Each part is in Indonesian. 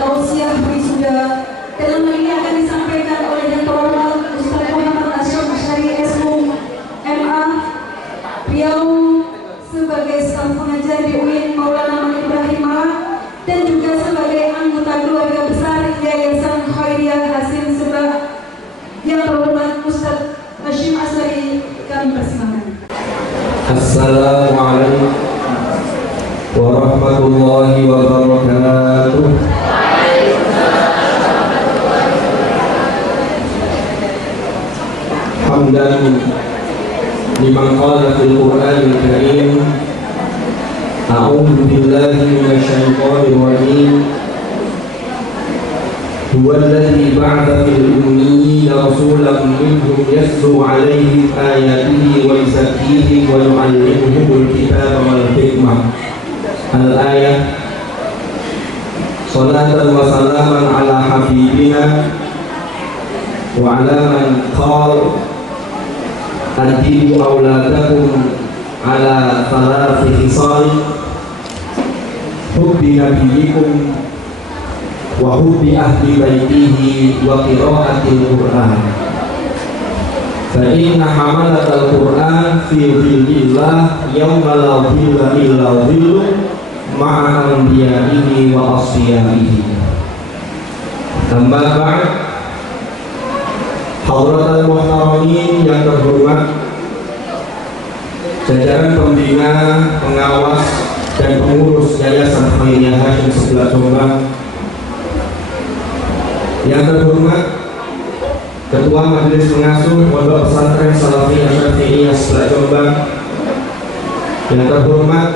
tausiah wisuda. Dalam hal ini akan disampaikan oleh Yang Terhormat Ustaz Muhammad Asyam Asyari SHum MA. Beliau sebagai staf pengajar di UIN Maulana Malik Ibrahim Malang dan juga sebagai anggota keluarga besar Yayasan Khairiyah Hasim Sebak. Yang Terhormat Ustaz Hashim Asyari, kami persilakan. Assalamualaikum warahmatullahi wabarakatuh. Hamdan liman qala fil Qur'anil Karim. A'udzu billahi minasyaitonir rajim. Huwa alladzi ba'atha fil ummiyina rasulan minhum yatlu 'alaihim ayatihi wa yuzakkihim wa yu'allimuhumul kitaba wal hikmah. Al-ayah. Salatan wa salaman ala habibina wa ala man qala adibu auladakum ala thalathi khisal hubbi nabiyikum wa hubbi ahli baitihi wa qira'atil Qur'an. Fa inna hamalatal Qur'an fi dhillillah yawma la dhilla illa dhilluh ma'a anbiya'ihi wa asfiya'ihi. Amma ba'd, hadratal muhtaramin yang terhormat, jajaran pembina, pengawas dan pengurus Yayasan Khairiyah Hasim Sebak Jombang, yang terhormat Ketua Majelis Pengasuh Pondok Pesantren Salafiyah Syafi'iyah Sebak Jombang, yang terhormat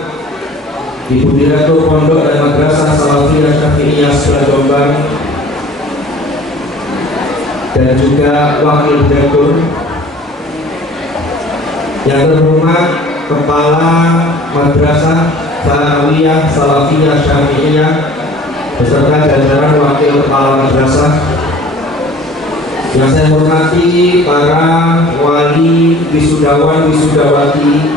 Ibu Direktur Pondok dan Madrasah Salafiyah Syafi'iyah Sebak Jombang, dan juga Wakil Direktur, yang terhormat Kepala Madrasah Tsanawiyah Salafiyah Syafi'iyah beserta jajaran Wakil Kepala Madrasah, yang saya hormati para wali, wisudawan, wisudawati,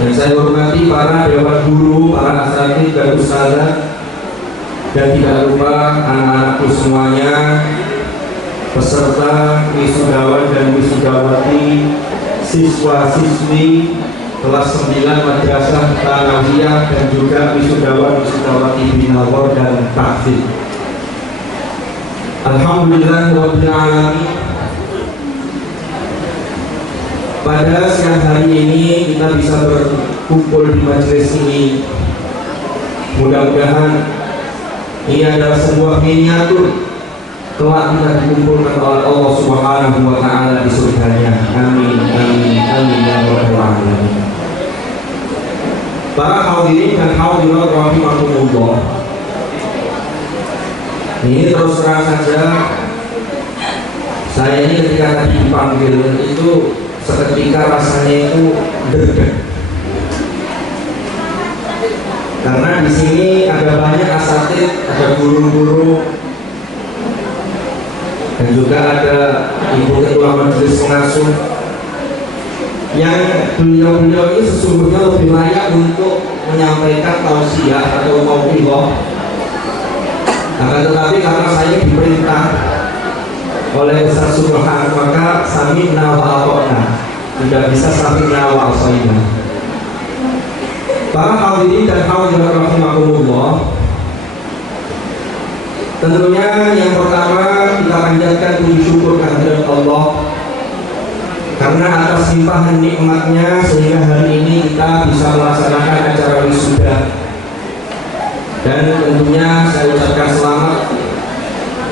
yang saya hormati para dewan guru, para asatidz dan ustadzah, dan tidak lupa anak-anakku semuanya, peserta wisudawan dan wisudawati, siswa-siswi kelas 9 Madrasah Tsanawiyah, dan juga wisudawan wisudawati binawar dan tahfiz. Alhamdulillah rabbil alamin. Pada siang hari ini kita bisa berkumpul di majelis ini. Mudah-mudahan ini adalah sebuah miniatur kelak kita dikumpulkan oleh Allah Subhanahu wa taala di surganya. Amin amin amin ya rabbal alamin. Para hadirin dan hadirat rahimakumullah. Ini terus terang saja, saya ini ketika tadi dipanggil itu seketika rasanya itu deg-deg, karena di sini ada banyak asatidz, ada guru-guru, dan juga ada Ibu Ketua Majelis Pengasuh, yang beliau-beliau ini sesungguhnya lebih layak untuk menyampaikan tausiah atau mau'izah. Akan tetapi karena saya diperintah oleh Ustaz Subhan, maka sami'na wa ata'na, tidak bisa sami'na wa asaina. Para hadirin dan hadirat rahimakumullah, tentunya yang pertama kita panjatkan puji syukur kehadirat Allah karena atas limpahan nikmatnya sehingga hari ini kita bisa melaksanakan acara wisuda. Dan tentunya saya ucapkan selamat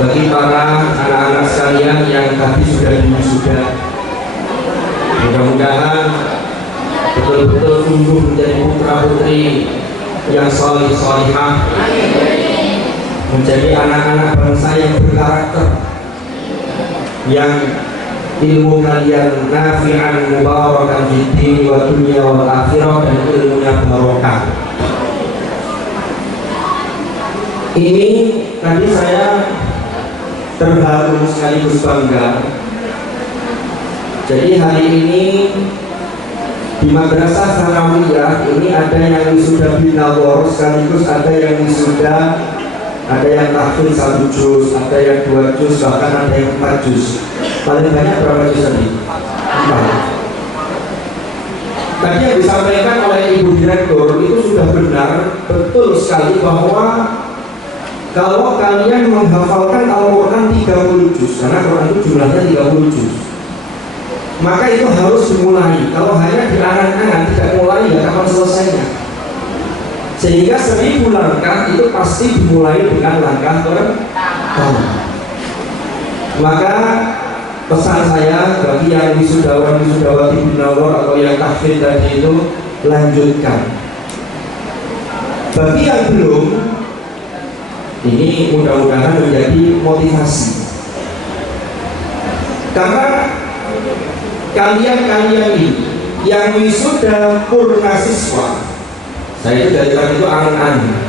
bagi para anak-anak sekalian yang tadi sudah diwisuda. Mudah-mudahan betul-betul tumbuh menjadi putra-putri yang salih-salihah, menjadi anak-anak bangsa yang berkarakter, yang ilmu kalian nafi'an mubarakan fid-din wa dunya wal akhirah, dan ilmunya barokah. Ini tadi saya terharu sekaligus bangga. Jadi hari ini di Madrasah Tsanawiyah ini ada yang wisuda binawar sekaligus ada yang wisuda Ada yang tahfidz 1 juz, ada yang 2 juz, bahkan ada yang 4 juz. Paling banyak berapa juz tadi? 4. Tadi yang disampaikan oleh Ibu Direktur itu sudah benar, betul sekali bahwa kalau kalian menghafalkan Al-Quran 30 juz, karena Quran itu jumlahnya 30 juz, maka itu harus dimulai. Kalau hanya diangan-angan tidak mulai, ya kapan selesainya? Sehingga 1000 langkah itu pasti dimulai dengan langkah pertama. Maka pesan saya bagi yang wisudawan wisudawati binawar atau yang tahfidz tadi itu, lanjutkan. Bagi yang belum, ini mudah-mudahan menjadi motivasi. Karena kalian ini yang wisuda purna siswa, saya itu dari tadi itu angan-angan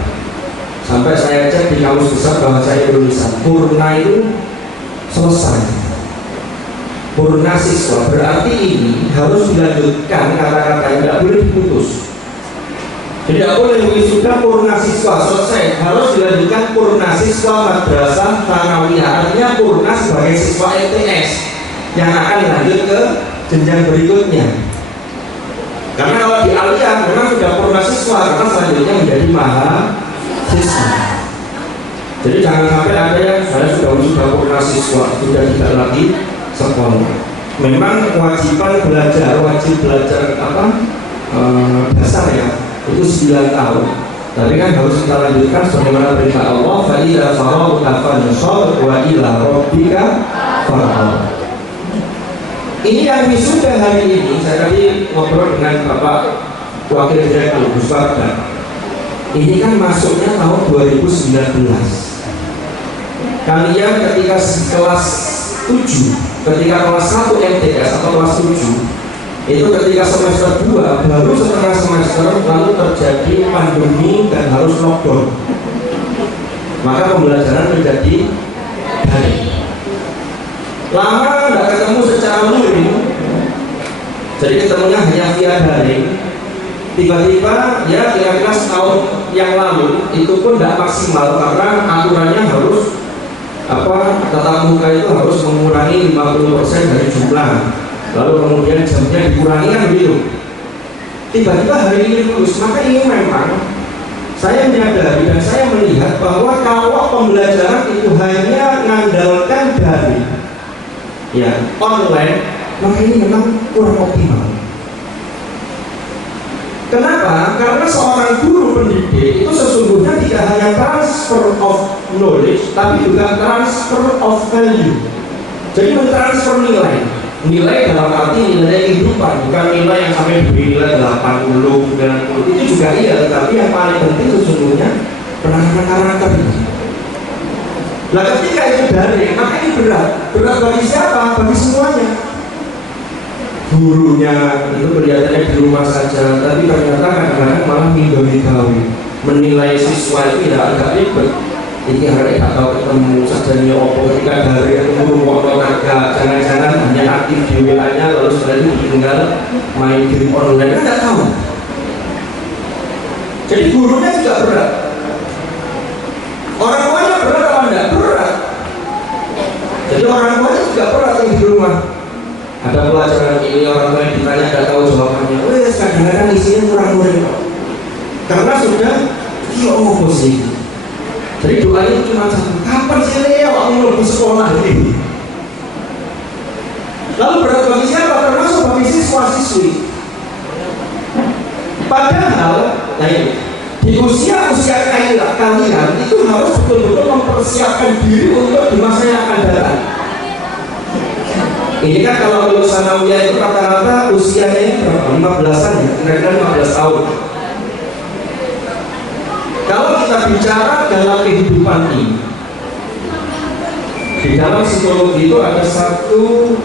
sampai saya cek di kamus besar bahasa Indonesia, purna itu selesai. Purna siswa berarti ini harus dilanjutkan, kata-katanya tidak boleh diputus. Tidak boleh wisuda purna siswa selesai, harus dilanjutkan purna siswa madrasah tsanawiyah, artinya purna sebagai siswa MTS yang akan lanjut ke jenjang berikutnya. Karena kalau di aliyah memang sudah purna siswa, karena selanjutnya menjadi mahasiswa. Jadi jangan sampai ada yang saya sudah purna siswa, sudah tidak lagi sekolah. Memang kewajiban belajar, wajib belajar dasar ya, itu 9 tahun. Tapi kan harus kita lanjutkan sebagaimana perintah Allah, fa idza faragta fansab wa ila rabbika farghab. Ini yang wisuda hari ini, saya tadi ngobrol dengan Bapak Wakil Direktur Gus Fardan. Ini kan masuknya tahun 2019. Kalian ketika kelas 7, ketika kelas 1 MTS atau kelas 7, itu ketika semester 2 baru setengah semester lalu terjadi pandemi dan harus lockdown. Maka pembelajaran menjadi daring. Lama tidak ketemu secara luring, jadi ketemunya hanya via daring. Tiba-tiba ya kira-kira setahun yang lalu itu pun tidak maksimal karena aturannya harus tatap muka itu harus mengurangi 50% dari jumlah, lalu kemudian jamnya dikurangi kan begitu. Tiba-tiba hari ini lulus, maka ini memang saya menyadari dan saya melihat bahwa kalau pembelajaran itu hanya mengandalkan daring, ya online, maka ini memang kurang optimal. Kenapa? Karena seorang guru pendidik itu sesungguhnya tidak hanya transfer of knowledge, tapi juga transfer of value. Jadi mentransfer nilai dalam arti nilai kehidupan, bukan nilai yang sampai diberi nilai 80, 90, itu juga iya, tetapi yang paling penting sesungguhnya penanganan karakter. Nah ketika itu daring, maka ini berat bagi siapa? Bagi semuanya. Gurunya itu kelihatannya di rumah saja, tapi ternyata kadang-kadang malah minggawi menilai siswa itu ya agak ribet. Ini hari tak tahu ketemu sajanya opo ketika dari umur waktu naga, jangan-jangan hanya aktif di WA-nya lalu setelah itu tinggal main game online, kan tidak tahu. Jadi gurunya juga berat. Orang tuanya berat atau tidak? Berat. Jadi orang tuanya juga berat yang di rumah. Ada pelajaran ini orang tua yang ditanya tidak tahu jawabannya. Wes kadang-kadang isinya kurang murid. Karena sudah apa sih? Jadi doanya cuma satu. Kapan sih Leo aku mau ke sekolah ini? Lalu berat bagi siapa? Termasuk bagi siswa-siswi. Padahal, nah ini di usia-usia kalian itu harus betul-betul mempersiapkan diri untuk di masa yang akan datang. Ini kan kalau lulusan tsanawiyah itu rata-rata usianya ini berapa? 15-an ya, kira-kira 15 tahun. Kalau kita bicara dalam kehidupan ini, di dalam psikologi itu ada satu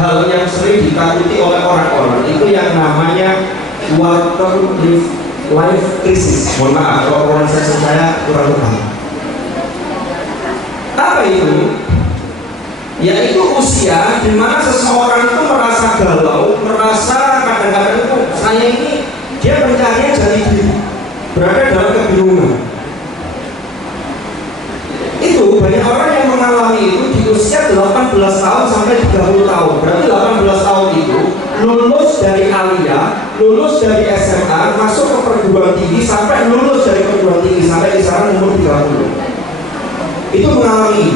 hal yang sering ditakuti oleh orang-orang, itu yang namanya quarter life crisis. Mohon maaf kalau pronunciasi saya kurang tepat. Apa itu? Yaitu usia di mana seseorang itu merasa galau, merasa kadang-kadang itu saya ini dia mencari jati diri, berada dalam kebingungan. lulus dari SMA masuk ke perguruan tinggi sampai lulus dari perguruan tinggi sampai di sana umur 30 itu mengalami.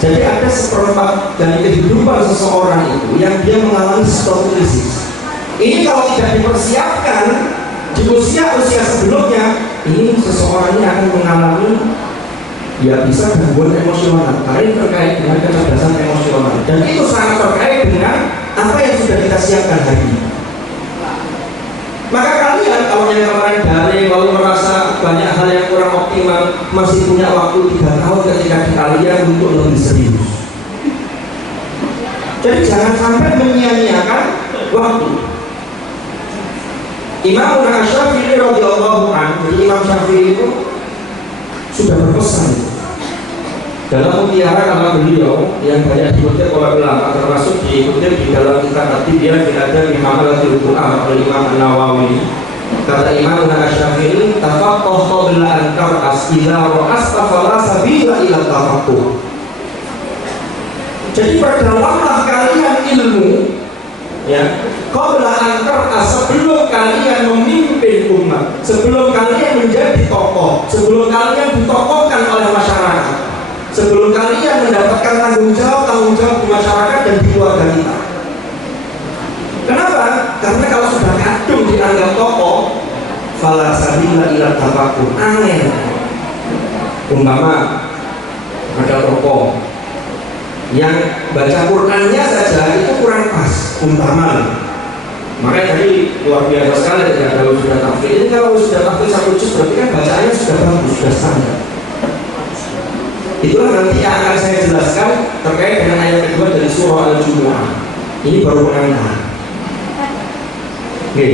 Jadi ada seperempat dari kehidupan seseorang itu yang dia mengalami suatu krisis. Ini kalau tidak dipersiapkan di usia-usia sebelumnya, ini seseorang ini akan mengalami ya bisa gangguan emosional karena ini terkait dengan kecerdasan emosional, dan itu sangat terkait dengan apa yang sudah kita siapkan hari ini. Maka kalian kalau yang kemarin daring lalu merasa banyak hal yang kurang optimal, masih punya waktu 3 tahun ketika kalian untuk lebih serius. Jadi jangan sampai menyia-nyiakan waktu. Imam Syafi'i radhiyallahu anhu, Imam Syafi'i itu sudah berpesan dalam mutiara kata beliau yang banyak dikutip oleh ulama, termasuk dikutip di dalam kitab At-Tibyan ada di Hamalatul Quran oleh Imam An-Nawawi. Kata Imam Syafi'i, tafaqqah qabla an tar'as idza ra'asta fala sabila ila tafaqquh. Jadi perdalamanlah kalian ilmu ya, qabla an tar'as, sebelum kalian memimpin umat, sebelum kalian menjadi tokoh, sebelum kalian ditokohkan oleh masyarakat, sebelum kalian mendapatkan tanggung jawab di masyarakat dan di keluarga kita. Kenapa? Karena kalau sudah kadung dianggap tokoh, fala sabila ila tafaqquh, aneh. Umpama ada tokoh yang baca Qur'annya saja itu kurang pas, umpama. Makanya tadi luar biasa sekali ya, kalau sudah tafsir. Ini kalau sudah tafsir 1 juz berarti kan bacaannya sudah bagus, sudah standar. Itulah nanti yang akan saya jelaskan terkait dengan ayat kedua dari surah Al-Jumu'ah. Ini baru pengantar. Oke.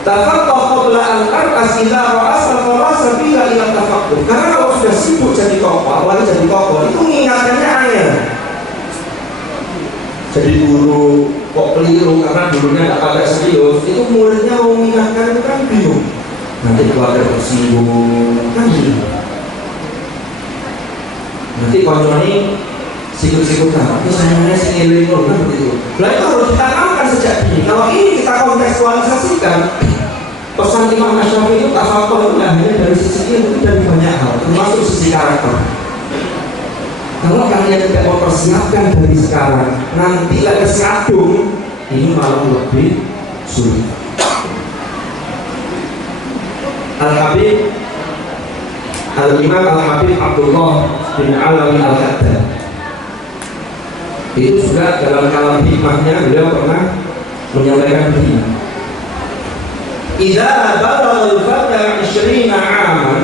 Tafaqqah qabla an tar'as idza ra'asa fala sabila ila tafaqquh. Karena kalau sudah sibuk jadi tokoh, apalagi jadi tokoh, itu mengingatkannya aneh. Jadi guru kok keliru karena gurunya nggak pakai serius, itu muridnya mau mengingatkan itu kan bingung. Nanti keluarga tersinggung, kan gitu. Nanti konconnya sikut-sikut itu sayangnya singiling kan begitu. Nah itu harus ditanamkan sejak dini. Kalau ini kita kontekstualisasikan, pesan Imam Syafi'i itu tafaqquh itu nggak hanya dari sisi ilmu, dari banyak hal, termasuk sisi karakter. Kalau kalian tidak mempersiapkan dari sekarang, nanti lagi kadung ini malah lebih sulit. Al-Habib Al-Imam Al-Habib Abdullah bin Alawi Al-Haddad itu juga dalam kalam hikmahnya beliau pernah menyampaikan begini: idza balagha al-fata 20 'aman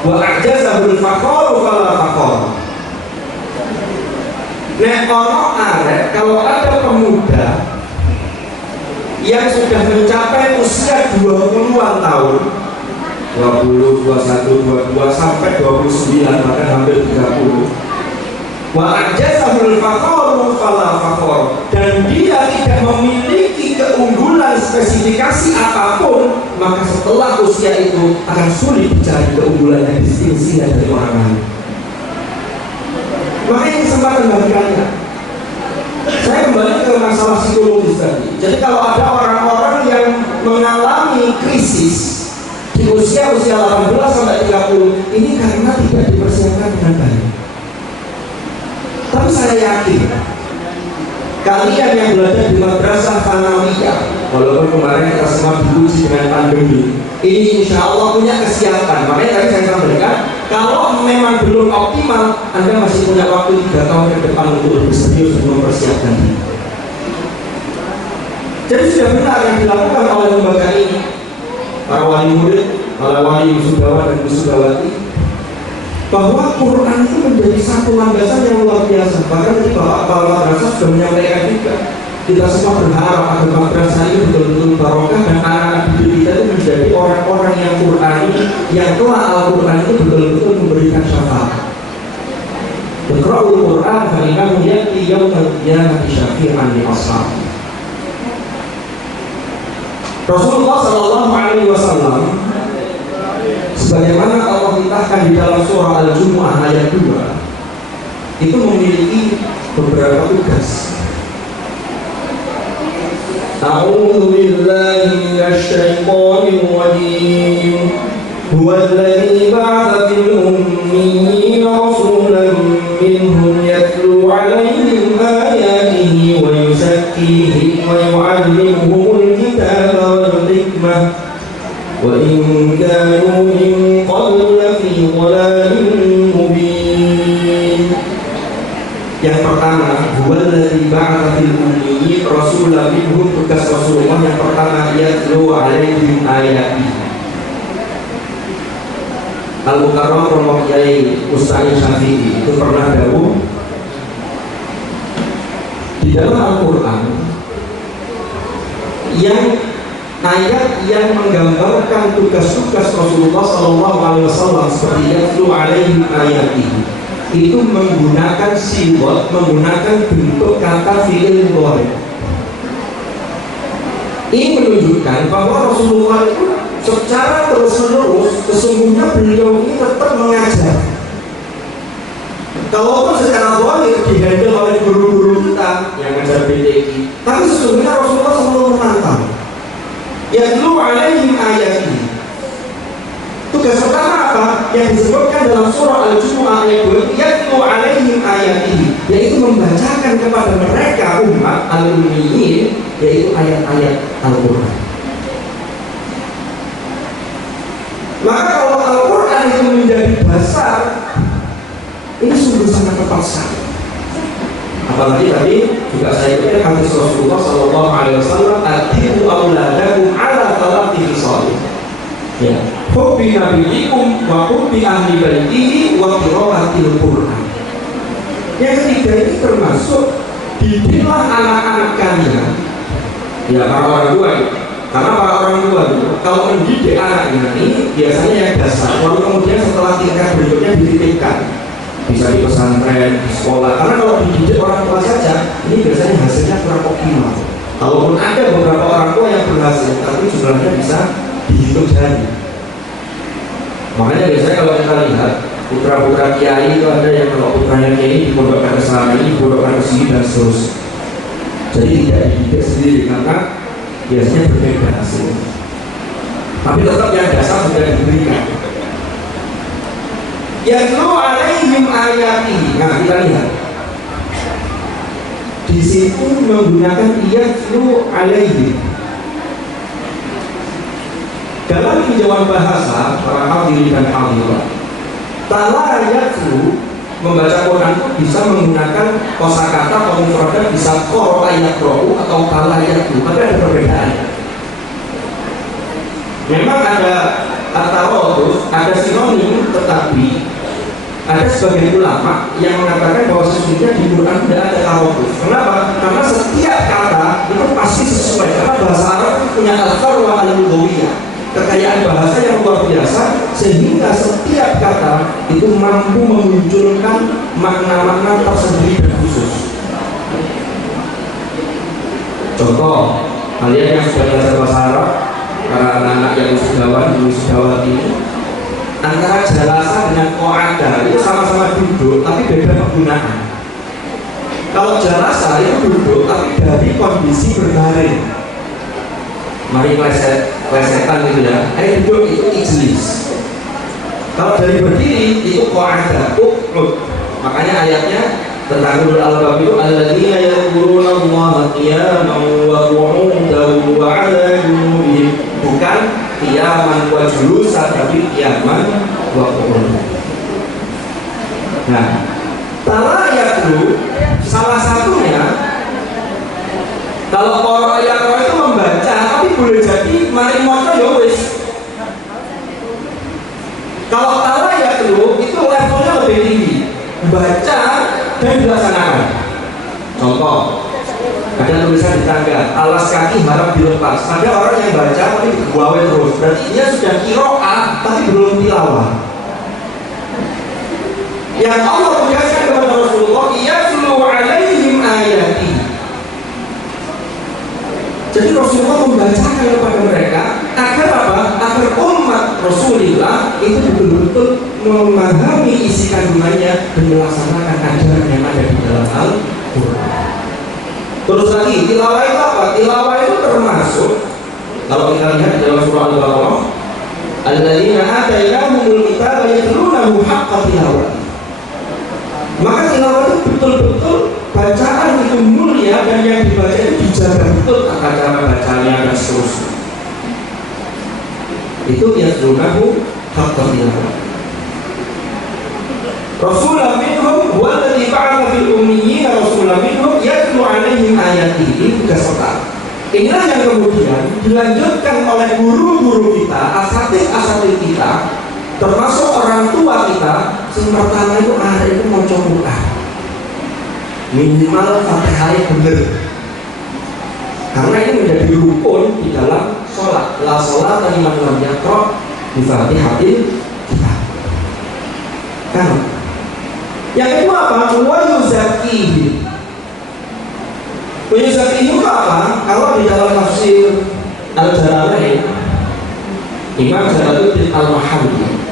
wa a'jazahu al-faqru fala faqar. Nek ono arek, kalau ada pemuda yang sudah mencapai usia 20-an tahun, 20, 21, 22 sampai 29 bahkan hampir 30, wa a'jazahul faqru fala faqar, dan dia tidak memiliki keunggulan spesifikasi apapun, maka setelah usia itu akan sulit dicari keunggulan dan distingsi dari orang lain. Makanya kesempatan bagi kalian. Saya kembali ke masalah psikologis tadi. Jadi kalau ada orang-orang yang mengalami krisis di usia-usia 18 sampai 30, ini karena tidak dipersiapkan dengan baik. Tapi saya yakin kalian yang belajar di madrasah Thanawiyah, walaupun kemarin kita semua diuji dengan pandemi, ini insya Allah punya kesiapan. Makanya tadi saya sampaikan, kalau memang belum optimal, Anda masih punya waktu 3 tahun ke depan untuk lebih serius dan mempersiapkan diri. Jadi sudah benar yang dilakukan oleh lembaga ini, para wali murid, para wali wisudawan dan wisudawati, bahwa Quran itu menjadi satu landasan yang luar biasa. Bahkan di Bapak Madrasah sudah menyampaikan juga, kita semua berharap agar madrasah ini betul-betul barokah dan anak-anak didik kita itu menjadi orang-orang yang Qurani, yang telah Al-Quran itu betul-betul memberikan syafaat. Iqra'ul Quran fa innahu ya'ti yawmal qiyamati syafi'an li ashab. Rasulullah sallallahu alaihi wasallam, sebagaimana Allah titahkan di dalam surah Al-Jumu'ah ayat 2, itu memiliki beberapa tugas. أعوذ بالله من الشيطان الرجيم هو الذي بعث في الأميين رسولا منهم يتلو عليهم آياته ويزكيهم ويعلمهم الكتاب والحكمة وإن كانوا من قبل لفي ضلال مبين. Yang pertama, huwallazi ba'atsa fil ummiyyin rasulan minhum, tugas Rasulullah yang pertama yatlu 'alaihim ayati. Al-Mukarram Romo Kiai Ustaz Syafi'i itu pernah dawuh di dalam Al-Qur'an yang ayat yang menggambarkan tugas-tugas Rasulullah SAW seperti yatlu 'alaihim ayati itu menggunakan simbol, menggunakan bentuk kata fi'il mudhari. Ini menunjukkan bahwa Rasulullah itu secara terus-menerus sesungguhnya beliau ini tetap mengajar. Kalaupun secara zahir dihandle oleh guru-guru kita yang mengajar BTI, tapi sesungguhnya Rasulullah selalu menantang. Yatlu 'alaihim ayati. Tugas pertama apa? Yang disebutkan dalam surah Al-Jumu'ah ayat 2, yatlu 'alaihim ayatihi, yaitu membacakan kepada mereka umat al-ummiyin, yaitu ayat-ayat Al-Qur'an. Maka kalau Al-Qur'an itu menjadi dasar, ini sungguh sangat tepat sekali. Apalagi tadi juga saya pikir hadis Rasulullah SAW, "Adibu auladakum 'ala thalathi khisal." Ya, hubbi nabiyikum wa hubbi ahli baitihi wa qiraatil Qur'an. Yang ketiga ini termasuk didiklah anak-anak kalian. Ya, para orang tua itu. Karena para orang tua itu kalau mendidik anaknya ini biasanya yang dasar, lalu kemudian setelah tingkat berikutnya dititipkan. Bisa di pesantren, di sekolah. Karena kalau dididik orang tua saja, ini biasanya hasilnya kurang optimal. Kalaupun ada beberapa orang tua yang berhasil, tapi jumlahnya bisa dihitung jari. Makanya biasanya kalau kita lihat putra-putra kiai itu ada yang kalau putranya kiai dipondokkan ke sana, ini dipondokkan ke sini dan seterusnya. Jadi tidak dididik sendiri karena biasanya berbeda hasil. Tapi tetap yang dasar sudah diberikan. Yatlu 'alaihim ayati. Nah, kita lihat di situ menggunakan yatlu 'alaihim. Dalam tinjauan bahasa para hadirin dan hadirat, tala yatlu membaca Quran itu bisa menggunakan kosakata atau mufradat, bisa qara yaqra'u atau tala yatlu, tapi ada perbedaan. Memang ada at-tawadus, ada sinonim, tetapi ada sebagian ulama yang mengatakan bahwa sesungguhnya di Quran tidak ada tawadus. Kenapa? Karena setiap kata itu pasti sesuai, karena bahasa Arab punya al-farwa al-lughawiyah, kekayaan bahasa yang luar biasa, sehingga setiap kata itu mampu memunculkan makna-makna tersendiri dan khusus. Contoh, kalian yang sudah belajar bahasa Arab, para anak-anak yang wisudawan ini, antara jalasa dengan qa'ada itu sama-sama duduk, tapi beda penggunaan. Kalau jalasa itu duduk, tapi dari kondisi berbaring. Mari plesetan gitu ya. Duduk itu ijlis. Kalau dari berdiri itu qa'ada, uqud. Makanya ayatnya tentang ulul albab itu alladzina yadhkuruna Allaha qiyaman wa qu'udan wa 'ala junubihim, bukan qiyaman wa julusan, tapi qiyaman wa qu'udan. Nah, tala yatlu salah satunya, kalau qara yaqra itu membaca, tapi boleh jadi mari maca ya wis. Kalau tala yatlu itu levelnya lebih tinggi, baca dan dilaksanakan. Contoh, ada tulisan di tangga, alas kaki harap dilepas. Ada orang yang baca tapi digawe terus, berarti dia sudah qiraah tapi belum tilawah. Yang Allah tugaskan kepada Rasulullah, yatlu 'alaihim ayati. Jadi Rasulullah membacakan kepada mereka agar apa? Agar umat Rasulullah itu betul-betul memahami isi kandungannya dan melaksanakan ajaran yang ada di dalam Al-Quran. Terus lagi, tilawah itu apa? Tilawah itu termasuk Kalau kita lihat dalam surah Al-Baqarah, alladzina atainahumul kitaba yatlunahu haqqa tilawati. Maka tilawah itu betul-betul bacaan itu mulia dan yang dibaca itu dijaga betul tata cara bacanya dan seterusnya. Itu yatlunahu haqqa tilawati. Rasulan minhum walladzi ba'atha fil ummiyyin rasulan minhum yatlu 'alaihim ayatihi. Inilah yang kemudian dilanjutkan oleh guru-guru kita, asatidz kita, termasuk orang tua kita. Yang pertama itu hari itu mau coba minimal Fatihah bener, karena ini menjadi rukun di dalam sholat. La sholat liman lam yaqra bi Fatihatil kitab. Kan? Yang kedua apa? Wa yuzakihi. Wa yuzakihi itu apa? Kalau di dalam tafsir Al-Jalalain, Imam Jalaluddin Al-Mahalli,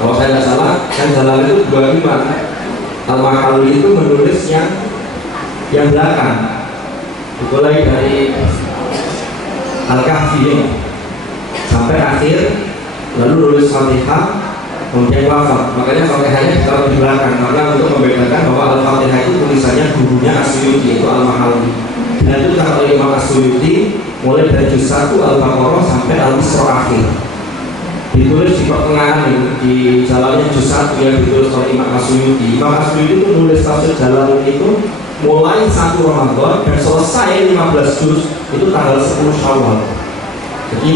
kalau saya tidak salah, kan Jalalain itu dua imam. Al-Mahalli itu menulis yang belakang, mulai dari Al-Kahfi sampai akhir, lalu nulis Fatihah, kemudian wafat. Makanya Fatihahnya ditaruh di belakang, karena untuk membedakan bahwa Al-Fatihah itu tulisannya gurunya As-Suyuti, itu Al-Mahalli. Dan itu kalau Imam As-Suyuti mulai dari juz 1 Al-Baqarah sampai Al-Isra akhir, ditulis di pertengahan di jalannya juz 1 yang ditulis oleh Imam As-Suyuti. Imam As-Suyuti itu nulis tafsir Jalalain itu mulai 1 Ramadan dan selesai 15 juz itu tanggal 10 Syawal. Jadi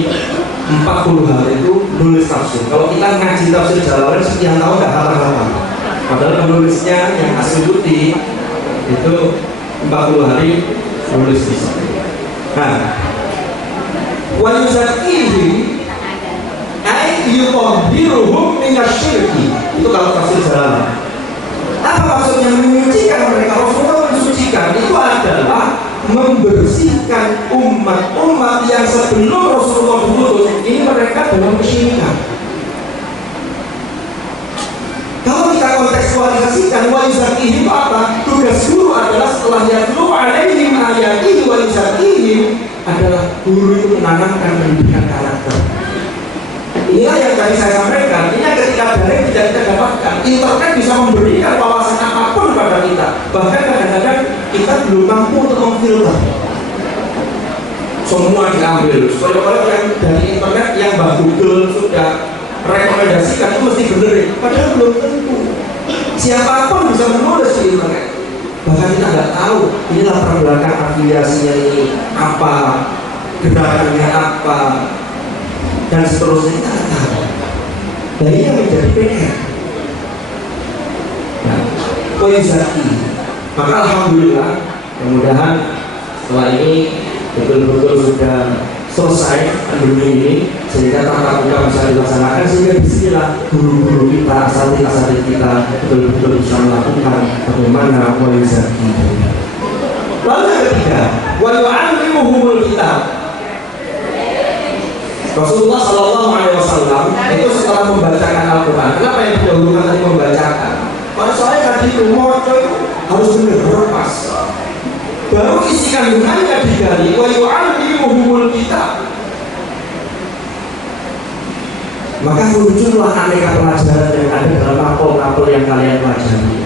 40 hari itu nulis tafsir. Kalau kita ngaji tafsir Jalalain sekian tahun nggak hafal-hafal. Padahal penulisnya yang As-Suyuti itu 40 hari nulis di sana. Nah, wa yuzakkihim ay yutahhiruhum minasyirki. Itu kalau tafsir Jalalain. Apa maksudnya menyucikan mereka? Rasulullah mensucikan itu adalah membersihkan umat yang sebelum Rasulullah diutus ini mereka dalam kesyirikan. Kalau kita kontekstualisasikan wa yuzakkihim apa? Tugas guru adalah setelah yatlu 'alaihim ayatihi wa yuzakkihim adalah guru itu menanamkan pendidikan karakter. Inilah yang tadi saya sampaikan. Ini ketika daring tidak kita dapatkan. Internet bisa memberikan wawasan apapun kepada kita. Bahkan kadang-kadang kita belum mampu untuk memfilter. Semua diambil. Soalnya yang dari internet yang Mbak Google sudah rekomendasikan itu mesti benar. Padahal belum tentu. Siapapun bisa menulis di internet. Bahkan kita nggak tahu ini latar belakang afiliasinya ini apa, gerakannya apa, dan seterusnya kita nggak tahu. Dan ini yang menjadi PR. Nah, koizaki. Maka alhamdulillah, mudah-mudahan setelah ini betul-betul sudah selesai pandemi ini, sehingga tatap muka bisa dilaksanakan, sehingga disinilah guru-guru kita, asatidz kita betul-betul bisa melakukan bagaimana koizaki. Lalu yang ketiga, wa yu'allimuhumul kitab. Rasulullah Shallallahu Alaihi Wasallam itu setelah membacakan Al-Quran, kenapa yang didahulukan tadi membacakan? Kalau saya tadi itu harus benar-benar pas. Baru isi kandungannya digali. Wa yu'allimuhumul kitab. Maka muncullah aneka pelajaran yang ada dalam mapel-mapel yang kalian pelajari.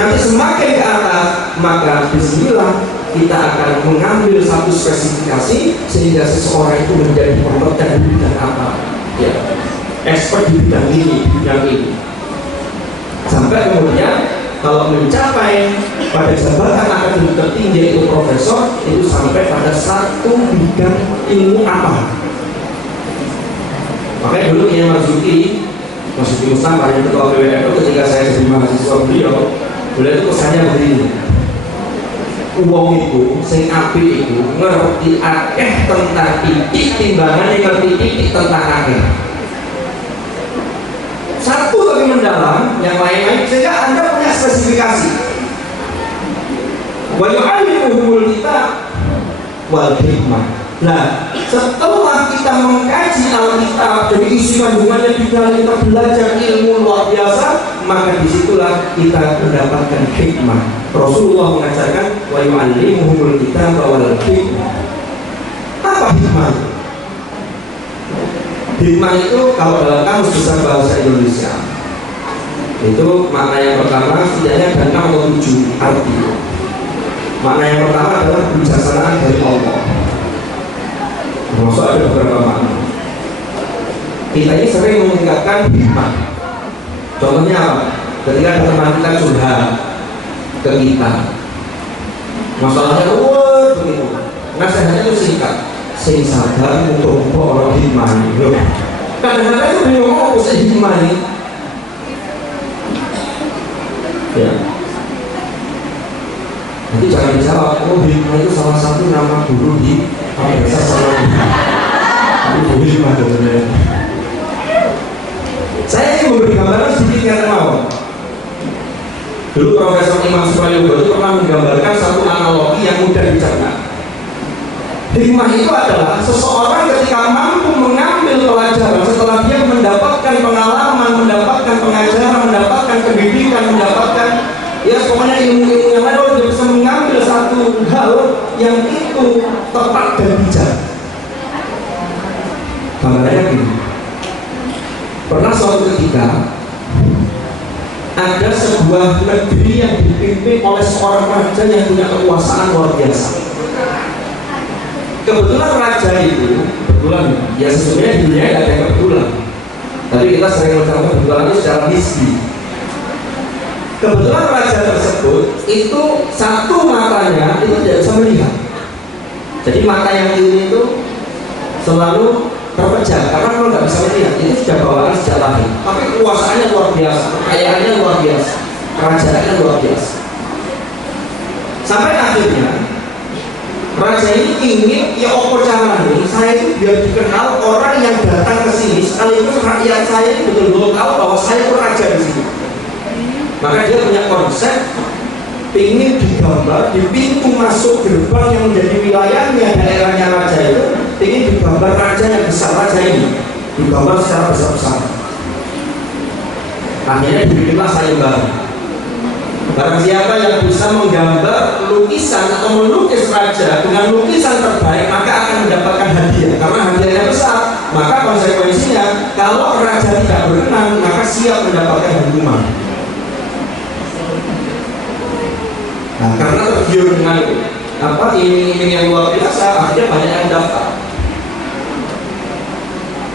Nanti semakin ke atas, maka bismillah kita akan mengambil satu spesifikasi sehingga seseorang itu menjadi kompeten di bidang apa, ya, expert di bidang ini, sampai kemudian kalau mencapai pada jabatan akademik tertinggi yaitu profesor, itu sampai pada satu bidang ilmu apa. Makanya dulu Kiai Marzuki Mustafa yang ketua PWNU ketika saya jadi mahasiswa beliau itu pesannya begini: uang itu, sing api itu ngerti akeh tentang titik, timbangannya ngerti titik tentang akeh. Satu tapi mendalam, yang lain-lain, sehingga Anda punya spesifikasi. Wa yu'allimuhumul kitab wal hikmah. Nah, setelah kita mengkaji Alkitab, jadi isi kandungannya kita belajar ilmu luar biasa, maka disitulah kita mendapatkan hikmah. Rasulullah mengajarkan wa yu'allimuhumul kitab wal hikmah. Apa apa hikmah? Hikmah itu kalau dalam kamus besar bahasa Indonesia itu makna yang pertama setidaknya ada 6 atau 7 arti. Makna yang pertama adalah kebijaksanaan dari Allah. Termasuk ada beberapa makna. Kita ini sering mengingatkan hikmah. Contohnya apa? Ketika ada teman kita curhat ke kita, masalahnya begitu, nasihatnya itu singkat, sing sadar untuk orang hikmah. Kadang-kadang itu bingung, oh saya hikmah ini. Ya. Nanti jangan dijawab, oh hikmah itu salah satu nama guru di Madrasah Salafiyah. Tapi guru hikmah sebenarnya. Saya ingin memberi gambaran sedikit karena mau. Dulu Profesor Imam Suprayogo itu pernah menggambarkan satu analogi yang mudah dicerna. Hikmah itu adalah seseorang ketika mampu mengambil pelajaran setelah dia mendapatkan pengalaman, mendapatkan pengajaran, mendapatkan pendidikan, mendapatkan ya pokoknya ilmu-ilmu yang lain, dia bisa mengambil satu hal yang itu tepat dan bijak. Gambarnya begini. Pernah suatu ketika ada sebuah negeri yang dipimpin oleh seorang raja yang punya kekuasaan luar biasa. Kebetulan raja itu, ya sesungguhnya di dunia tidak ada yang kebetulan. Tapi kita sering mencapai kebetulan itu secara nisbi. Kebetulan raja tersebut itu satu matanya itu tidak bisa melihat. Jadi mata yang kiri itu selalu terpejam karena kalau nggak bisa melihat itu sudah bawaan sejak lahir. Tapi kekuasaannya luar biasa, kekayaannya luar biasa, kerajaannya luar biasa. Sampai akhirnya raja ini ingin ya apa caranya saya itu biar dikenal orang yang datang ke sini sekaligus rakyat saya itu betul-betul tahu bahwa saya itu raja di sini. Maka dia punya konsep ingin digambar di pintu masuk gerbang yang menjadi wilayahnya daerahnya raja itu, ingin digambar raja yang besar, raja ini digambar secara besar-besar. Akhirnya dibikinlah sayembara. Barang siapa yang bisa menggambar lukisan atau melukis raja dengan lukisan terbaik maka akan mendapatkan hadiah. Karena hadiahnya besar, maka konsekuensinya kalau raja tidak berkenan maka siap mendapatkan hukuman. Nah, karena tergiur dengan iming-iming yang luar biasa, akhirnya banyak yang daftar.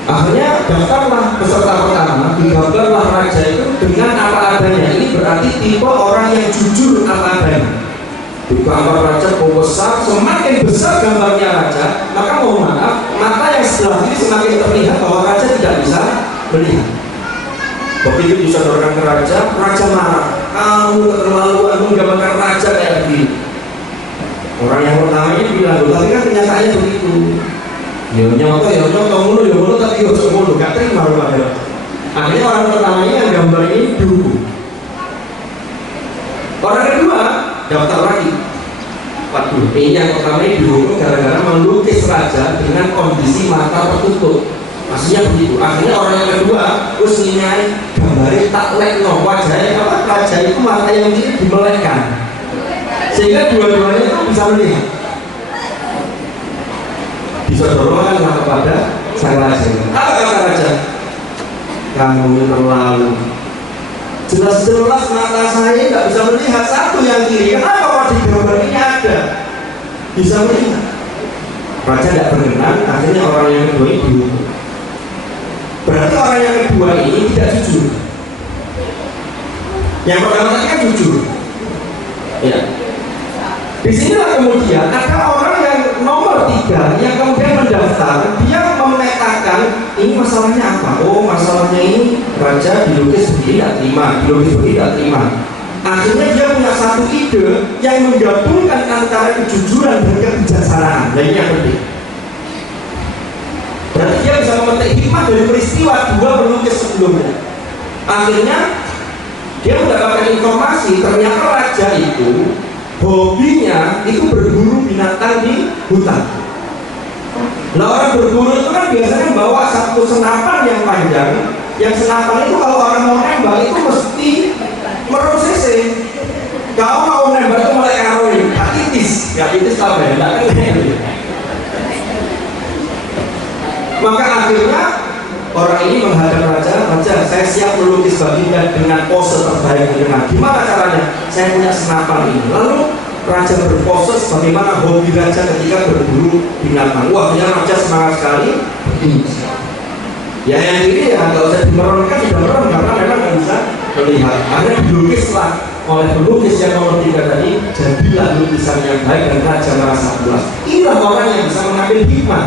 Akhirnya daftarlah peserta pertama, digambarlah raja itu dengan apa adanya. Ini berarti tipe orang yang jujur apa adanya. Digambar raja besar, semakin besar gambarnya raja, maka mohon maaf, mata yang sebelah ini semakin terlihat bahwa raja tidak bisa melihat. Begitu disodorkan ke raja, raja marah. Kamu keterlaluan menggambarkan raja kayak begini. Orang yang pertamanya bilang, tapi kan kenyataannya begitu. Ya nyoto mulu, tapi ya mulu, gak terima rupanya. Akhirnya orang pertamanya yang gambar ini dulu. Orang kedua daftar lagi. Waduh, ini yang pertama ini dihukum gara-gara melukis raja dengan kondisi mata tertutup. Maksudnya begitu. Akhirnya orang yang kedua terus nyai gambarnya tak lekno wajahnya apa raja itu mata yang ini dimelekkan sehingga dua-duanya itu bisa melihat. Disodorkan kepada sang raja. Apa kata raja? Kamu terlalu jelas-jelas mata saya nggak bisa melihat satu yang kiri. Kenapa kalau di gambar ini ada bisa melihat? Raja tidak berkenan. Akhirnya orang yang kedua ini dihukum. Berarti orang yang kedua ini tidak jujur. Yang pertama tadi kan jujur. Ya. Di sinilah kemudian ada orang yang nomor 3 yang kemudian mendaftar, dia memetakan ini masalahnya apa? Oh, masalahnya ini raja dilukis begini tidak terima, dilukis begini tidak terima. Akhirnya dia punya satu ide yang menggabungkan antara kejujuran dan kebijaksanaan. Nah, ini yang penting. Berarti dia bisa memetik hikmah dari peristiwa dua pelukis sebelumnya. Akhirnya dia mendapatkan informasi ternyata raja itu hobinya itu berburu binatang di hutan. Nah, orang berburu itu kan biasanya bawa satu senapan yang panjang. Yang senapan itu kalau orang mau nembak itu mesti merus cc. Kalau mau nembak itu mulai karoi, gak titis apa ya, gak kena. Maka akhirnya orang ini menghadap raja, raja saya siap melukis baginda dengan pose terbaik dengan gimana caranya? Saya punya senapan ini. Lalu raja berpose sebagaimana hobi raja ketika berburu binatang. Wah, ya raja semangat sekali. Ya yang ini ya nggak usah dimeronkan, sudah merem karena memang nggak bisa melihat. Akhirnya dilukislah oleh pelukis yang nomor 3 tadi, jadilah lukisan yang baik dan raja merasa puas. Inilah orang yang bisa mengambil hikmah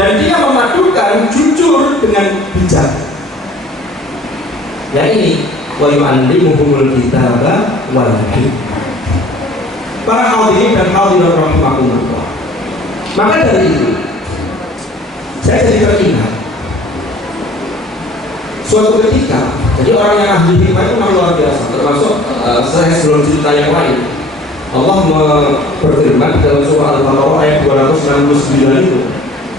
dan dia memadukan jujur dengan bijak. Ya ini wa yu'allimuhumul kitaba wal hikmah. Para hadirin dan hadirat rahimakumullah. Maka dari itu saya jadi teringat suatu ketika, jadi orang yang ahli hikmah itu memang luar biasa. Termasuk saya sebelum cerita yang lain, Allah berfirman dalam surah Al-Baqarah ayat 269 itu,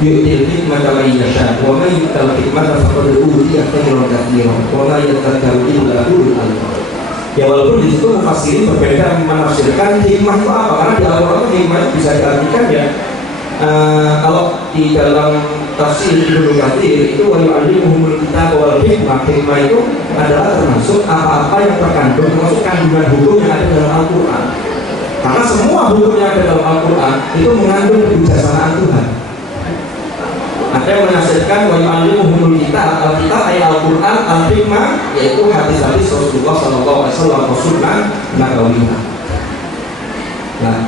yu'til hikmata man yasha wa man yu'tal hikmata faqad utiya khairan katsiran wa ma yatadzakkaru illa ulul albab. Ya walaupun di situ mufassirin berbeda menafsirkan hikmah itu apa, karena di Al-Quran hikmah itu bisa diartikan ya kalau di dalam tafsir Ibnu Katsir itu wa yu'allimuhumul kitaba wal hikmah. Hikmah itu adalah termasuk apa-apa yang terkandung, termasuk kandungan hukum yang ada dalam Al-Quran. Karena semua hukum yang ada dalam Al-Quran itu mengandung kebijaksanaan Tuhan. Ada yang menafsirkan wa yu'allimuhumul kitab, Al-Kitab ayat Al-Quran, Al-Hikmah yaitu hadis-hadis Rasulullah SAW, Rasulullah Nabawiyah. Nah,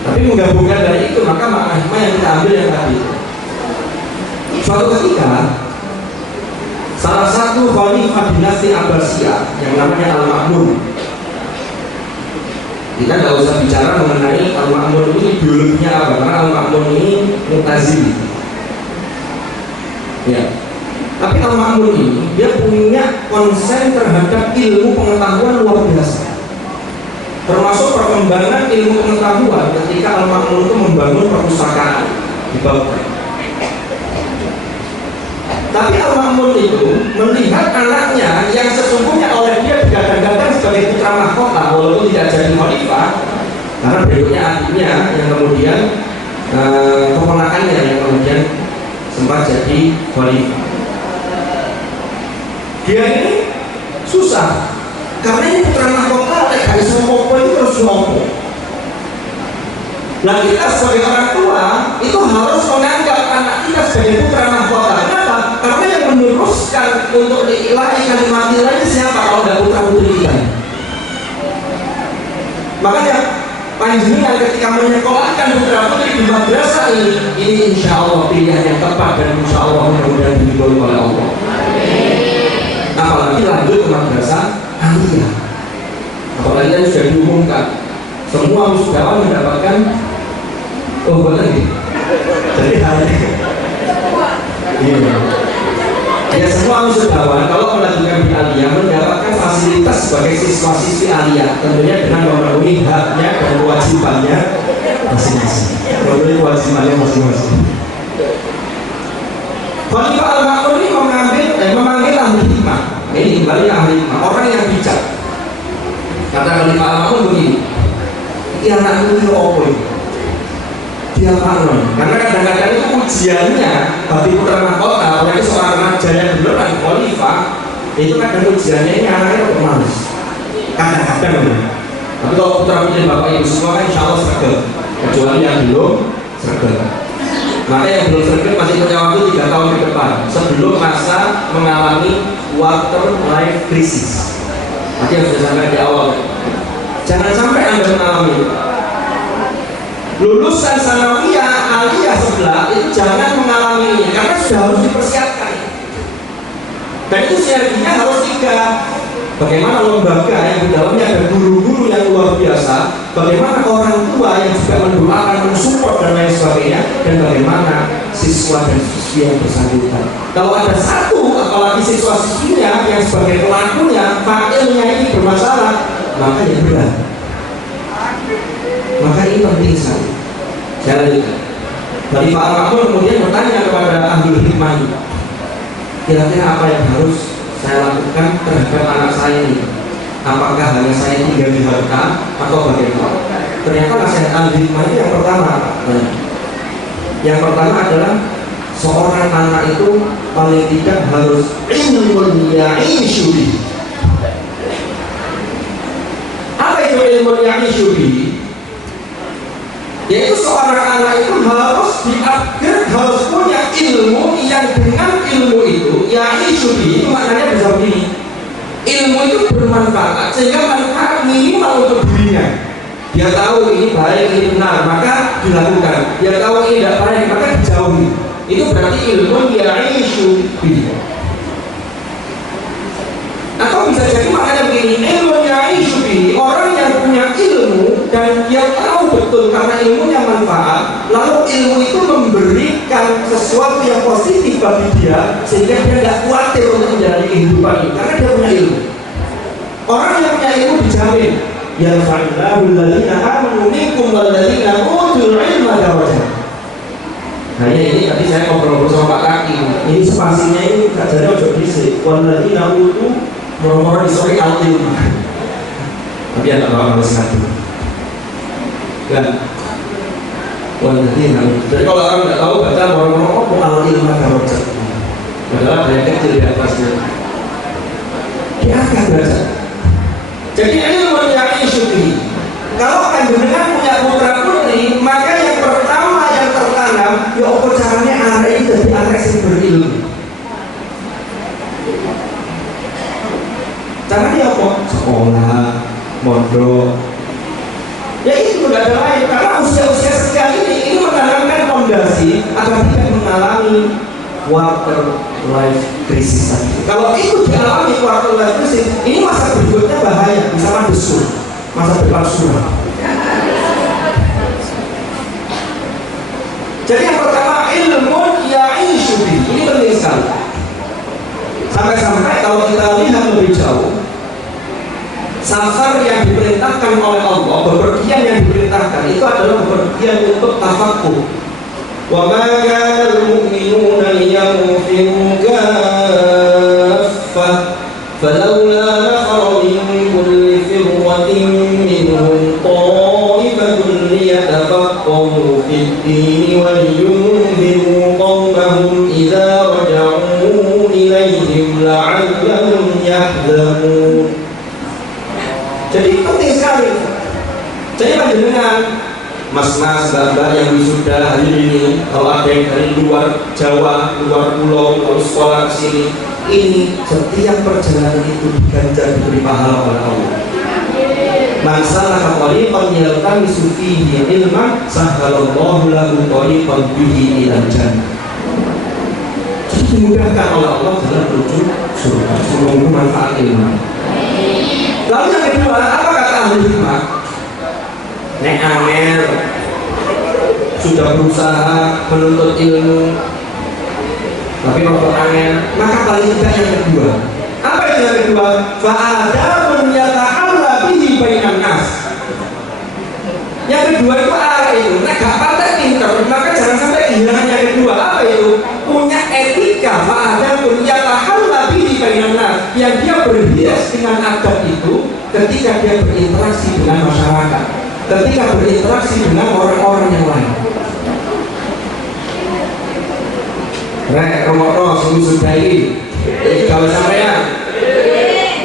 tapi menggabungkan dari itu maka makna hikmah yang kita ambil yang tadi. Suatu ketika salah satu khalifah dinasti Abbasiyah yang namanya Al-Ma'mun. Kita tidak usah bicara mengenai Al-Ma'mun ini biologinya apa, karena Al-Ma'mun ini Mu'tazili. Ya. Tapi Al-Ma'mun ini dia punya konsen terhadap ilmu pengetahuan luar biasa. Termasuk perkembangan ilmu pengetahuan ketika Al-Ma'mun itu membangun perpustakaan di Baghdad. Tapi Al-Ma'mun itu melihat anaknya yang sesungguhnya oleh dia digadang-gadang sebagai putra mahkota walaupun tidak jadi khalifah, karena berikutnya adiknya yang kemudian keponakannya yang kemudian sempat jadi khalifah. Dia ini susah karena ini putra mahkota, gak bisa ngomong itu terus ngomong. Nah kita sebagai orang tua itu harus menganggap anak kita sebagai putra mahkota. Kenapa? Karena yang meneruskan untuk diilahi kalimat ilahi siapa kalau tidak putra putri kita? Makanya panjenengan ketika menyekolahkan putra putri di madrasah ini insya Allah pilihan yang tepat dan insya Allah mudah-mudahan diridhoi oleh Allah. Apalagi lanjut ke madrasah aliyah. Apalagi yang sudah diumumkan semua wisudawan mendapatkan betul. Jadi hari iya. Ya semua wisudawan kalau melanjutkan di aliyah mendapatkan fasilitas sebagai siswa-siswi aliyah, tentunya dengan memenuhi haknya dan kewajibannya masing-masing. Memenuhi kewajibannya masing-masing. Khalifah Al-Ma'mun ini memanggil ahli hikmah. Ini kembali ahli hikmah, orang yang bijak. Kata Khalifah Al-Ma'mun begini, "Iya anakku itu apa ini?" Dia maklum, karena kadang-kadang itu ujiannya bagi putra mahkota, apalagi seorang raja yang beneran khalifah, itu kadang ujiannya ini anaknya kok malas. Kadang-kadang, tapi kalau putra putri bapak ibu semua kan insya Allah sergel, kecuali yang belum sergel. Maka yang belum sergel masih punya waktu 3 tahun ke depan sebelum masa mengalami quarter life crisis. Nanti yang sudah sampai di awal, jangan sampai Anda mengalami itu. Lulusan sanawiyah aliyah sebelah itu jangan mengalami ini karena sudah harus dipersiapkan. Dan itu sinerginya harus 3. Bagaimana lembaga yang di dalamnya ada guru-guru yang luar biasa, bagaimana orang tua yang juga mendoakan, mensupport dan lain sebagainya, dan bagaimana siswa dan siswi yang bersangkutan. Kalau ada satu, apalagi siswa-siswinya yang sebagai pelakunya, fakilnya ini bermasalah, maka ya berat. Maka ini penting sekali. Saya lanjutkan. Khalifah Al-Ma'mun kemudian bertanya kepada ahli hikmah ini, kira-kira apa yang harus saya lakukan terhadap anak saya ini? Apakah hanya saya tinggal di harta atau bagaimana? Ternyata nasihat ahli hikmah ini yang pertama adalah seorang anak itu paling tidak harus ilmun ya'ishu bihi. Apa itu ilmun ya'ishu bihi? Yaitu seorang anak itu harus di-upgrade, harus punya ilmu yang dengan ilmu itu ya'ishu bihi, itu maknanya bisa begini. Ilmu itu bermanfaat sehingga manfaat minimal untuk dirinya. Dia tahu ini baik, ini benar, maka dilakukan. Dia tahu ini tidak baik, maka dijauhi. Itu berarti ilmu ya'ishu bihi. Atau bisa jadi maknanya begini, ilmu ya'ishu bihi, orang yang punya ilmu dan dia tahu betul karena ilmunya manfaat, lalu ilmu itu memberikan sesuatu yang positif bagi dia sehingga dia tidak khawatir untuk menjalani kehidupan ini karena dia punya ilmu. Orang yang punya ilmu dijamin yarfa'illahu alladziina aamanu minkum walladziina utul 'ilma darajat. Nah ini tadi saya ngobrol sama Pak Kaki. Ini spasinya ini kajarnya ojo dhisik. Walladziina utul moro-moro disori al-ilma. Tapi ada apa harus ngadu. Kan? Walladziina utul. Jadi kalau orang tidak tahu baca moro-moro apa al-ilma darajat. Padahal ada yang kecil di atasnya. Diangkat derajat. Jadi ilmu ya'ishu bihi. Kalau panjenengan punya putra putri, maka yang pertama yang tertanam, ya apa caranya anak itu jadi anak yang berilmu. Caranya apa? Sekolah, mondok. Ya itu tidak ada lain. Karena usia-usia sekali ini menanamkan fondasi agar tidak mengalami quarter life crisis. Kalau itu dialami quarter life crisis, ini masa berikutnya bahaya, bisa mandesur, masa depan suram. Jadi yang pertama ilmu ya'ishu bihi, ini penting sekali. Sampai-sampai kalau kita lihat lebih jauh, safar yang diperintahkan oleh Allah, bepergian yang diperintahkan itu adalah bepergian untuk tafakkur. وَمَا كَانَ الْمُؤْمِنُونَ لِيَنْفِرُوا كَافَّةً فَلَوْلَا نَفَرَ مِنْ كُلِّ فِرْقَةٍ مِنْهُمْ طَائِفَةٌ لِيَتَفَقَّهُوا فِي الدِّينِ وَلِيُنْذِرُوا قَوْمَهُمْ إِذَا رَجَعُوا إِلَيْهِمْ لَعَلَّهُمْ يَحْذَرُونَ. Jadi penting sekali. Jadi panjenengan mas-mas, mbak-mbak yang wisuda hari ini, kalau ada yang dari luar Jawa, luar pulau, lalu sekolah ke sini, ini setiap perjalanan itu diganjar diberi pahala oleh Allah. Man salaka thariqan yaltamisu fihi ilman sahhalallahu lahu thariqan bihi ilal jannah. Jadi dimudahkan oleh Allah dalam menuju surga. Semoga manfaat ilmu. Lalu yang kedua, apa kata ahli hikmah? Nek angel sudah berusaha menuntut ilmu tapi kalau angel, maka paling tidak yang kedua. Apa itu yang kedua? Fa'adabun yata'alla bihi bainan nas. Yang kedua itu arah itu. Nek gak patah pinter, maka jangan sampai kehilangan yang kedua. Apa itu? Punya etika. Fa'adabun yata'alla bihi bainan nas. Yang dia berhias dengan adab itu ketika dia berinteraksi dengan masyarakat, ketika berinteraksi dengan orang-orang yang lain. Romo sudah ini. Jadi kalau sampean,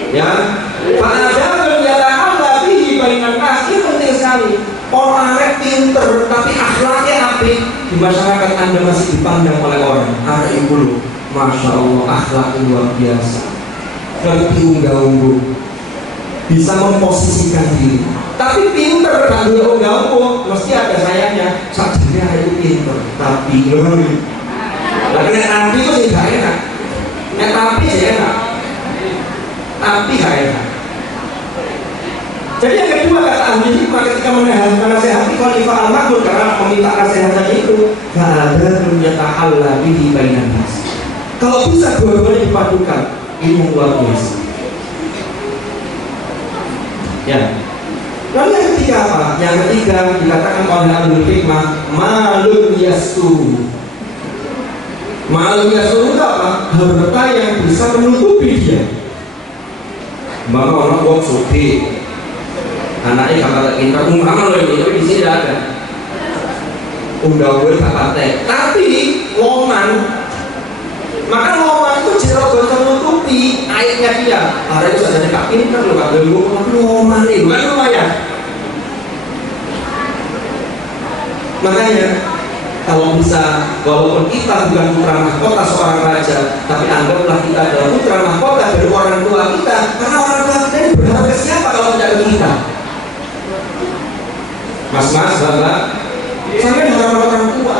ya, fa'adabun yata'alla bihi bainan nas. Ini penting sekali. Orang pinter tapi akhlaknya apik, di masyarakat Anda masih dipandang oleh orang. Arek iku, masya Allah, akhlak luar biasa. Ngerti unggah-ungguh, bisa memposisikan diri. Tapi pinter kan dia unggah-ungguh, mesti ada sayangnya. Sajanya itu pinter, tapi ngeri. Lagi nanti itu sih gak enak. Nek tapi sih enak, tapi gak enak. Jadi yang kedua kata ahli hikmah ketika menasehati khalifah al-Ma'mun karena meminta nasihatnya itu, fa'adabun yata'alla bihi bainan nas. Kalau bisa dua-duanya dipadukan, ini yang luar biasa. Ya. Lalu yang ketiga apa? Yang ketiga dikatakan oleh ahli hikmah, malun yasturu. Malun yasturu itu apa? Harta yang bisa menutupi dia. Maka orang wong sugih, anaknya kakak pintar, umpama loh ini, tapi di sini ada. Undang-undang kakak teh, tapi loman iya. Ada itu saja Kak pintar loh, Kak Belum nih, bukan lumayan. Makanya kalau bisa, walaupun kita bukan putra mahkota seorang raja, tapi anggaplah kita adalah putra mahkota dari orang tua kita, karena orang tua kita ini berharap ke siapa kalau tidak ke kita? Mas-mas, bapak, sampai dengan orang tua,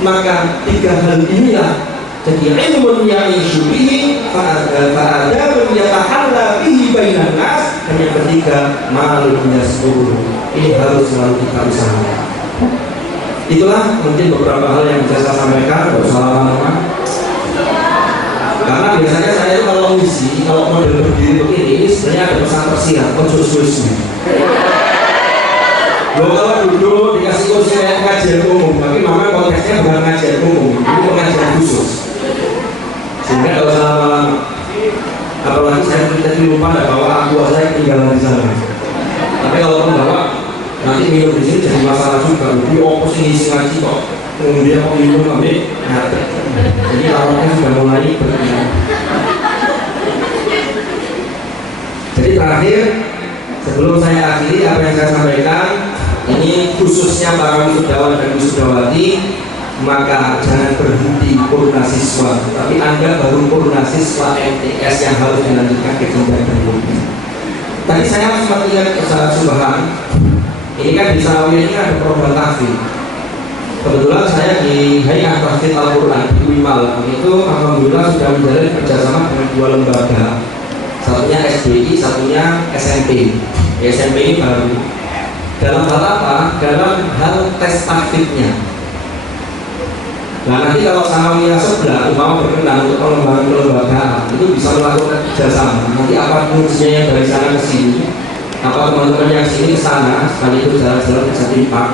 maka 3 hal inilah jadi ilmun ya'ishu bihi fa'adabun yatahalla bihi bainan nas, dan yang ketiga malun yasburu. Ini harus selalu kita usahakan. Itulah mungkin beberapa hal yang bisa saya sampaikan. Tidak usah lama-lama, karena biasanya saya itu kalau ngisi, kalau model berdiri begini sebenarnya ada pesan tersirat, khusus-khususnya. Kalau duduk dikasih kursi kayak pengajian umum, tapi memang konteksnya bukan pengajian umum, ini pengajian khusus. Sehingga tidak usah lama-lama. Apalagi saya tadi lupa ada bawa aqua saya tinggal di sana. Tapi kalau membawa nanti minum di sini jadi masalah juga. Jadi opus ini ngaji kok, kemudian kok minum ambil ngatek. Jadi lawannya sudah mulai berpindah. Jadi terakhir, sebelum saya akhiri apa yang saya sampaikan, ini khususnya para wisudawan dan wisudawati, maka jangan berhenti purna siswa, tapi Anda baru purna siswa MTS yang harus dilanjutkan ke jenjang berikutnya. Tadi saya sempat ingat Ustaz Subhan. Ini kan di Sanawiyah ini ada program tahfidz. Kebetulan saya di Hayat Tahfidz Al-Quran di Wimal itu alhamdulillah sudah menjalin kerjasama dengan 2 lembaga. Satunya SBI, satunya SMP. SMP ini baru. Dalam hal apa? Dalam hal tes tahfidznya. Nah nanti kalau Sanawiyah sebelah mau berkenan untuk pengembangan kelembagaan itu bisa melakukan kerjasama. Nanti apa fungsinya yang dari sana ke sini? Apa teman-teman yang sini ke sana sekaligus jalan-jalan ke Jatimpak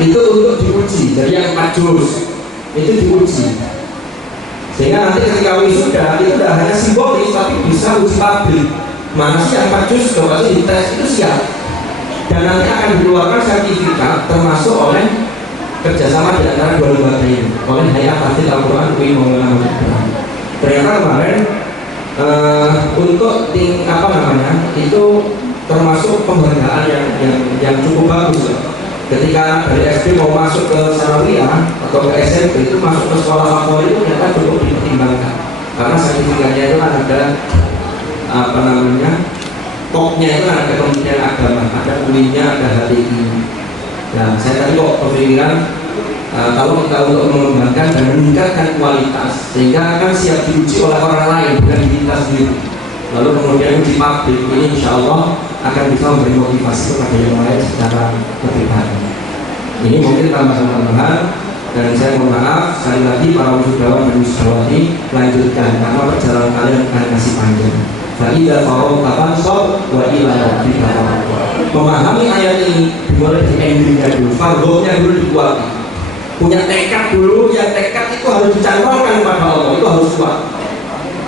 itu untuk diuji. Jadi yang 4 juz itu diuji, sehingga nanti ketika wisuda itu tidak hanya simbolis tapi bisa uji publik. Mana sih yang 4 juz coba sih dites, itu siap, dan nanti akan dikeluarkan sertifikat termasuk oleh kerjasama di antara 2 lembaga ini, oleh Hayat Tahfidz Al-Quran UI Maulana. Ternyata kemarin untuk itu termasuk penghargaan yang cukup bagus. Ketika dari SD mau masuk ke Sanawiyah atau ke SMP itu masuk ke sekolah favorit itu ternyata cukup dipertimbangkan, karena sertifikatnya itu kan ada topnya itu kan ada Kementerian Agama, ada UI-nya, ada HTI. Nah saya tadi kok kepikiran kalau kita untuk mengembangkan dan meningkatkan kualitas sehingga akan siap diuji oleh orang lain, bukan diri kita sendiri, lalu kemudian uji publik, ini insya Allah akan bisa memberi motivasi kepada yang lain secara lebih baik. Ini mungkin tambahan-tambahan, dan saya mohon maaf sekali lagi para wisudawan dan wisudawati, lanjutkan karena perjalanan kalian akan masih panjang. Fa'idha farauta fansab wa ila rabbika farghab. Memahami ayat ini dimulai di endingnya dulu, farghobnya dulu dikuati. Punya tekad dulu, yang tekad itu harus dicantumkan kepada Allah, itu harus kuat.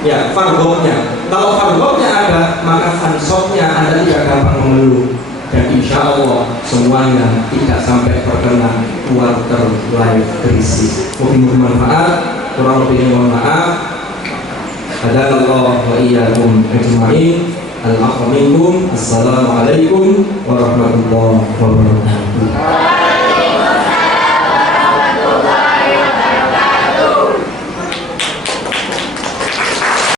Ya, farghobnya. Kalau farghobnya ada, maka fansabnya Anda tidak gampang mengeluh. Dan insya Allah semuanya tidak sampai terkena quarter life crisis. Mungkin bermanfaat, kurang lebih mohon maaf. Hadanallahu wa iyyakum ajma'in. Al-afwa minkum. Assalamualaikum warahmatullahi wabarakatuh.